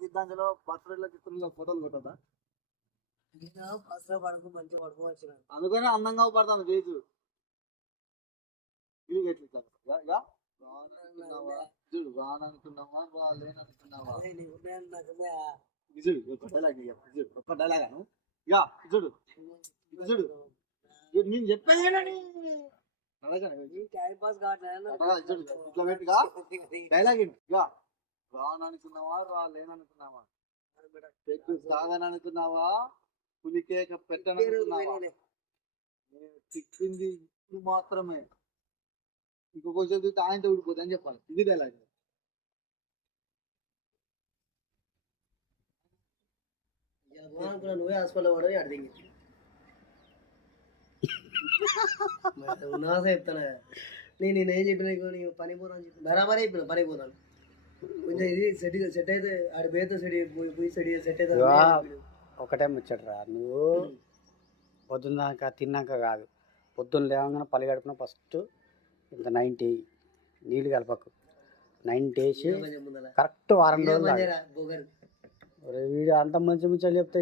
గిద్దాంజలో బర్త్డేలో ఫోటోలు కొట్టదా అందుకనే అందంగా పడుతుంది వేజు చూడు రాననుకున్నావా రాలేననుకున్నావా ఒక్క డైలాగ్ చూడు చూడు నేను చెప్పేదేనని ఇట్లా పెట్టుగా డైలాగ్ రాననుకున్నావా రాలేననుకున్నావా పెట్టు సాగననుకున్నావా పులికేక పెట్టననుకున్నావా చిక్కింది ఇప్పుడు మాత్రమే ఇంకొక చూస్తే ఆయనతో ఊడిపోతుంది అని చెప్పాలి ఇది డైలాగ్ నువ్వే హాస్పిటల్ పడవి అడిగి ఉన్నాసా చెప్తాను నేనేం చెప్పిన పని పోతాను చెప్పి బరాబరే చెప్పిన పని పోతాను కొంచెం ఇది సెట్ అయితే ఆడి బేతో సెట్ అయితే ఒకటే ముచ్చటరా నువ్వు పొద్దున్నాక తిన్నాక కాదు పొద్దున్న లేవగానే పల్లి గడుపున ఫస్ట్ ఇంత 90 నీళ్ళు కలపకు 90 వేసి కరెక్ట్ వారం రోజులు వీడు అంత మంచి ముచ్చట్లు చెప్తే